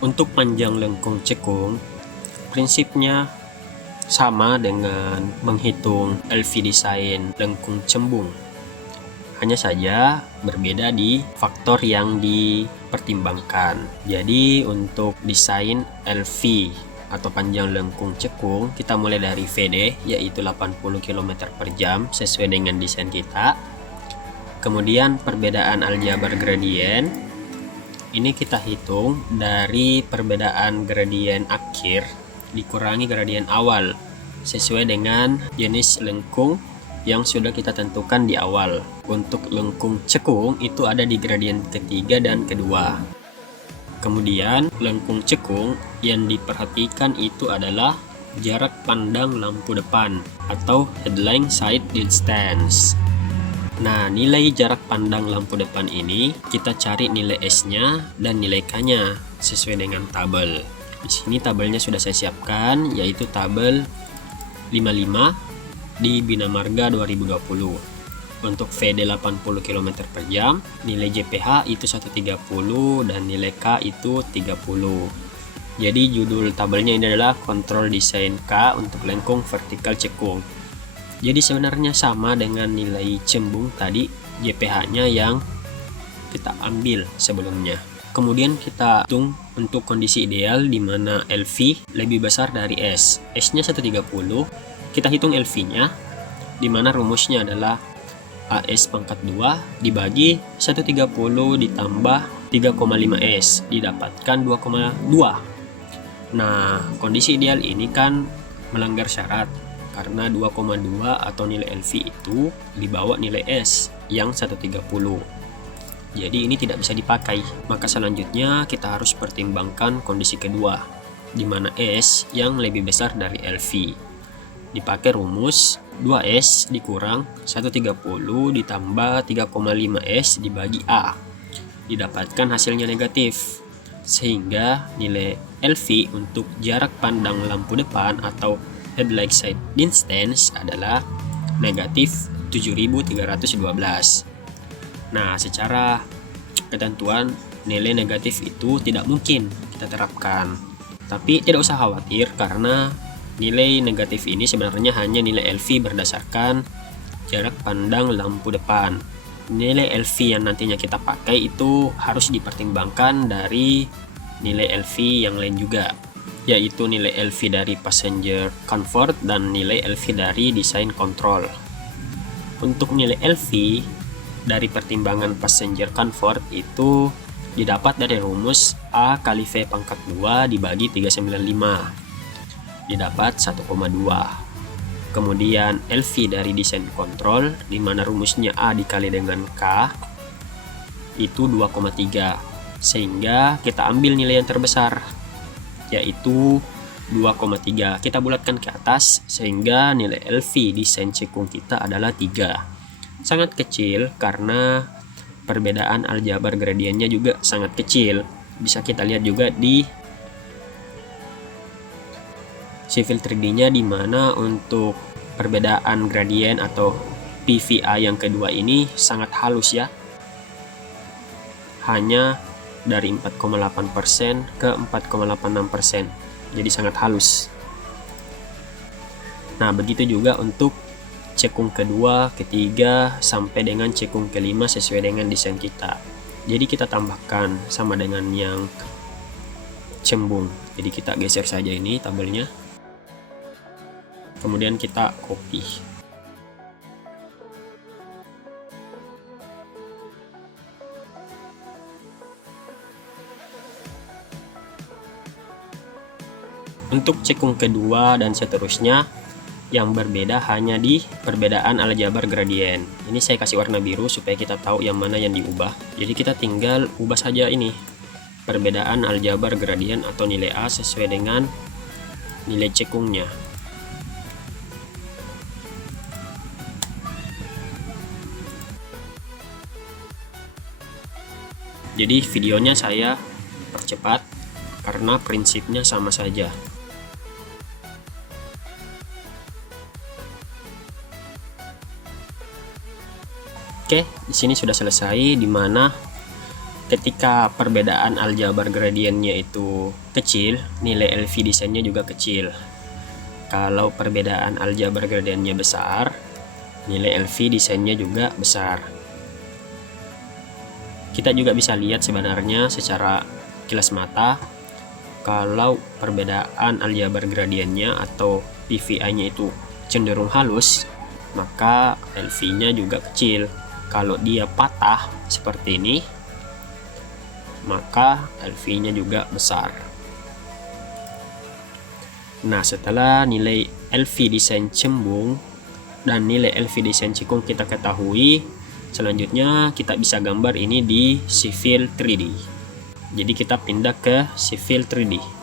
Untuk panjang lengkung cekung, prinsipnya sama dengan menghitung LV desain lengkung cembung. Hanya saja berbeda di faktor yang dipertimbangkan. Jadi untuk desain LV atau panjang lengkung cekung, kita mulai dari VD yaitu 80 km per jam sesuai dengan desain kita. Kemudian perbedaan aljabar gradien ini kita hitung dari perbedaan gradien akhir dikurangi gradien awal sesuai dengan jenis lengkung yang sudah kita tentukan di awal. Untuk lengkung cekung itu ada di gradien ketiga dan kedua. Kemudian lengkung cekung yang diperhatikan itu adalah jarak pandang lampu depan atau headline sight distance. Nah, nilai jarak pandang lampu depan ini kita cari nilai S-nya dan nilai K-nya sesuai dengan tabel. Di sini tabelnya sudah saya siapkan, yaitu tabel 55 di Bina Marga 2020. Untuk VD 80 km per jam, nilai JPH itu 130 dan nilai K itu 30. Jadi judul tabelnya ini adalah Kontrol Desain K untuk lengkung vertikal cekung. Jadi sebenarnya sama dengan nilai cembung tadi, JPH-nya yang kita ambil sebelumnya. Kemudian kita hitung untuk kondisi ideal di mana LV lebih besar dari S. S-nya 130, kita hitung LV-nya, di mana rumusnya adalah AS pangkat 2 dibagi 130 ditambah 3,5S, didapatkan 2,2. Nah, kondisi ideal ini kan melanggar syarat, karena 2,2 atau nilai LV itu dibawa nilai S yang 130. Jadi ini tidak bisa dipakai. Maka selanjutnya kita harus pertimbangkan kondisi kedua, di mana S yang lebih besar dari LV. Dipakai rumus 2S dikurang 130 ditambah 3,5S dibagi A. Didapatkan hasilnya negatif. Sehingga nilai LV untuk jarak pandang lampu depan atau headlight sight distance adalah negatif 7312. Nah, secara ketentuan nilai negatif itu tidak mungkin kita terapkan. Tapi tidak usah khawatir karena nilai negatif ini sebenarnya hanya nilai LV berdasarkan jarak pandang lampu depan. Nilai LV yang nantinya kita pakai itu harus dipertimbangkan dari nilai LV yang lain juga, yaitu nilai LV dari passenger comfort dan nilai LV dari desain control. Untuk nilai LV dari pertimbangan passenger comfort itu didapat dari rumus A kali V pangkat 2 dibagi 395, didapat 1,2. Kemudian LV dari desain control, di mana rumusnya A dikali dengan K itu 2,3, sehingga kita ambil nilai yang terbesar, yaitu 2,3. Kita bulatkan ke atas sehingga nilai LV desain cekung kita adalah 3. Sangat kecil karena perbedaan aljabar gradiennya juga sangat kecil. Bisa kita lihat juga di civil 3D-nya, di mana untuk perbedaan gradien atau PVA yang kedua ini sangat halus ya. Hanya dari 4,8% ke 4,86%, jadi sangat halus. Nah, begitu juga untuk cekung kedua, ketiga, sampai dengan cekung kelima sesuai dengan desain kita. Jadi kita tambahkan sama dengan yang cembung. Jadi kita geser saja ini tabelnya, kemudian kita copy. Untuk cekung kedua dan seterusnya, yang berbeda hanya di perbedaan aljabar gradien. Ini saya kasih warna biru supaya kita tahu yang mana yang diubah. Jadi kita tinggal ubah saja ini perbedaan aljabar gradien atau nilai A sesuai dengan nilai cekungnya. Jadi videonya saya percepat karena prinsipnya sama saja. Oke, di sini sudah selesai, di mana ketika perbedaan aljabar gradiennya itu kecil, nilai LV desainnya juga kecil. Kalau perbedaan aljabar gradiennya besar, nilai LV desainnya juga besar. Kita juga bisa lihat sebenarnya secara kilas mata, kalau perbedaan aljabar gradiennya atau PVI-nya itu cenderung halus, maka LV-nya juga kecil. Kalau dia patah seperti ini, maka LV-nya juga besar. Nah, setelah nilai LV desain cembung dan nilai LV desain cikung kita ketahui, selanjutnya kita bisa gambar ini di Civil 3D. Jadi kita pindah ke Civil 3D.